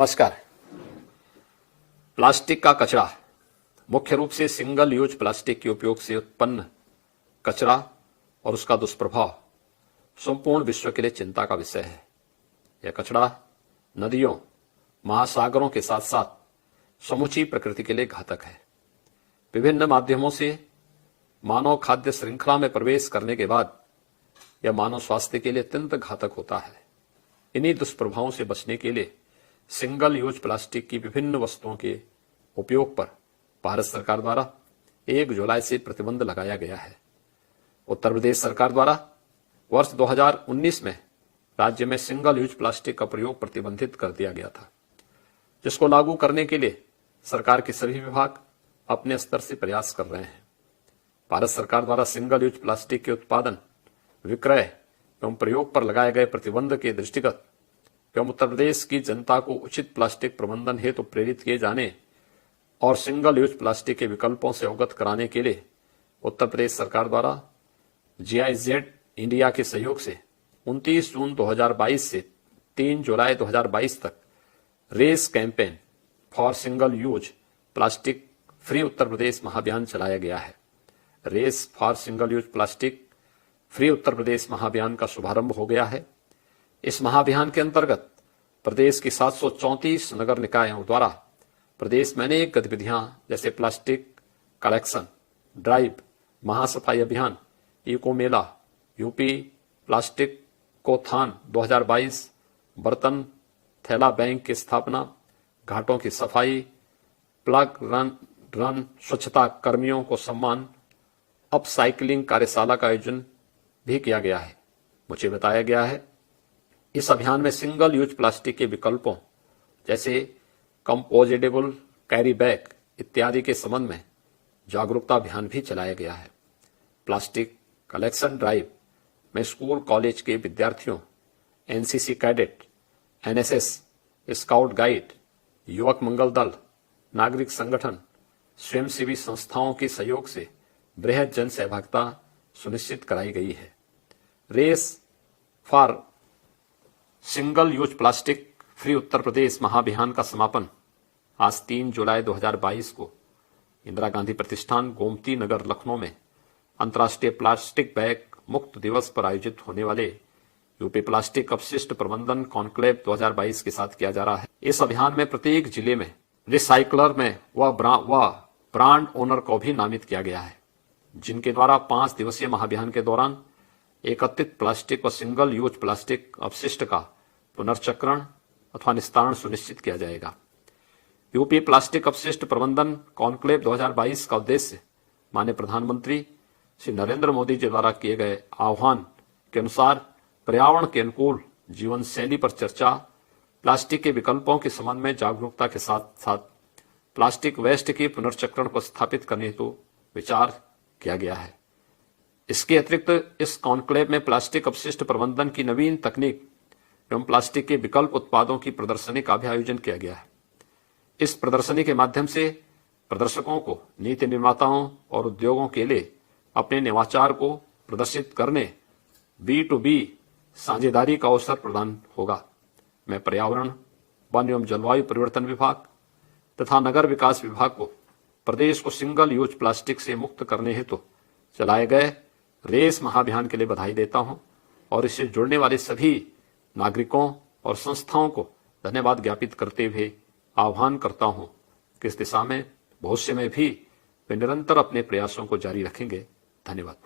नमस्कार। प्लास्टिक का कचरा, मुख्य रूप से सिंगल यूज प्लास्टिक के उपयोग से उत्पन्न कचरा और उसका दुष्प्रभाव संपूर्ण विश्व के लिए चिंता का विषय है। यह कचरा नदियों, महासागरों के साथ साथ समूची प्रकृति के लिए घातक है। विभिन्न माध्यमों से मानव खाद्य श्रृंखला में प्रवेश करने के बाद यह मानव स्वास्थ्य के लिए अत्यंत घातक होता है। इन्हीं दुष्प्रभावों से बचने के लिए सिंगल यूज प्लास्टिक की विभिन्न वस्तुओं के उपयोग पर भारत सरकार द्वारा 1 जुलाई से प्रतिबंध लगाया गया है। उत्तर प्रदेश सरकार द्वारा वर्ष 2019 में राज्य में सिंगल यूज प्लास्टिक का प्रयोग प्रतिबंधित कर दिया गया था, जिसको लागू करने के लिए सरकार के सभी विभाग अपने स्तर से प्रयास कर रहे हैं। भारत सरकार द्वारा सिंगल यूज प्लास्टिक के उत्पादन, विक्रय एवं प्रयोग पर लगाए गए प्रतिबंध के दृष्टिगत एवं उत्तर प्रदेश की जनता को उचित प्लास्टिक प्रबंधन हेतु प्रेरित किए जाने और सिंगल यूज प्लास्टिक के विकल्पों से अवगत कराने के लिए उत्तर प्रदेश सरकार द्वारा GIZ इंडिया के सहयोग से 29 जून 2022 से 3 जुलाई 2022 तक race campaign for single use plastic free Uttar Pradesh महाअभियान चलाया गया है। Race for single use plastic free Uttar Pradesh महाअभियान का शुभारंभ हो गया है। इस महाअभियान के अंतर्गत प्रदेश की 734 नगर निकायों द्वारा प्रदेश में अनेक गतिविधियां जैसे प्लास्टिक कलेक्शन ड्राइव, महासफाई अभियान, इको मेला, यूपी प्लास्टिक कोथान 2022, बर्तन थैला बैंक की स्थापना, घाटों की सफाई, प्लग रन स्वच्छता कर्मियों को सम्मान, अपसाइक्लिंग कार्यशाला का आयोजन भी किया गया है। मुझे बताया गया है इस अभियान में सिंगल यूज प्लास्टिक के विकल्पों जैसे कंपोजिटेबल कैरी बैग इत्यादि के संबंध में जागरूकता अभियान भी चलाया गया है। प्लास्टिक कलेक्शन ड्राइव में स्कूल कॉलेज के विद्यार्थियों, NCC cadet, NSS, scout guide, युवक मंगल दल, नागरिक संगठन, स्वयंसेवी संस्थाओं के सहयोग से बृहद जन सहभागिता सुनिश्चित कराई गई है। Race for single use plastic free Uttar Pradesh महाअभियान का समापन आज 3 जुलाई 2022 को इंदिरा गांधी प्रतिष्ठान गोमती नगर लखनऊ में अंतर्राष्ट्रीय प्लास्टिक बैग मुक्त दिवस पर आयोजित होने वाले यूपी प्लास्टिक अपशिष्ट प्रबंधन कॉन्क्लेव 2022 के साथ किया जा रहा है। इस अभियान में प्रत्येक जिले में रिसाइकलर में वह ब्रांड ओनर को भी नामित किया गया है, जिनके द्वारा 5 दिवसीय महाअभियान के दौरान एकत्रित प्लास्टिक व सिंगल यूज प्लास्टिक अपशिष्ट का पुनर्चक्रण अथवा निस्तारण सुनिश्चित किया जाएगा। यूपी प्लास्टिक अपशिष्ट प्रबंधन कॉन्क्लेव 2022 का उद्देश्य माननीय प्रधानमंत्री श्री नरेंद्र मोदी जी द्वारा किए गए आह्वान के अनुसार पर्यावरण के अनुकूल जीवन शैली पर चर्चा, प्लास्टिक के विकल्पों के संबंध में जागरूकता के साथ साथ प्लास्टिक वेस्ट के पुनर्चक्रण को स्थापित करने हेतु विचार किया गया है। इसके अतिरिक्त इस कॉन्क्लेव में प्लास्टिक अपशिष्ट प्रबंधन की नवीन तकनीक एवं प्लास्टिक के विकल्प उत्पादों की प्रदर्शनी का भी आयोजन किया गया है। इस प्रदर्शनी के माध्यम से प्रदर्शकों को नीति निर्माताओं और उद्योगों के लिए अपने नवाचार को प्रदर्शित करने B2B साझेदारी का अवसर प्रदान होगा। मैं पर्यावरण, वन एवं जलवायु परिवर्तन विभाग तथा नगर विकास विभाग को प्रदेश को सिंगल यूज प्लास्टिक से मुक्त करने हेतु चलाए गए रेस महाअभियान के लिए बधाई देता हूं और इससे जुड़ने वाले सभी नागरिकों और संस्थाओं को धन्यवाद ज्ञापित करते हुए आह्वान करता हूं कि इस दिशा में भविष्य में भी वे निरंतर अपने प्रयासों को जारी रखेंगे। धन्यवाद।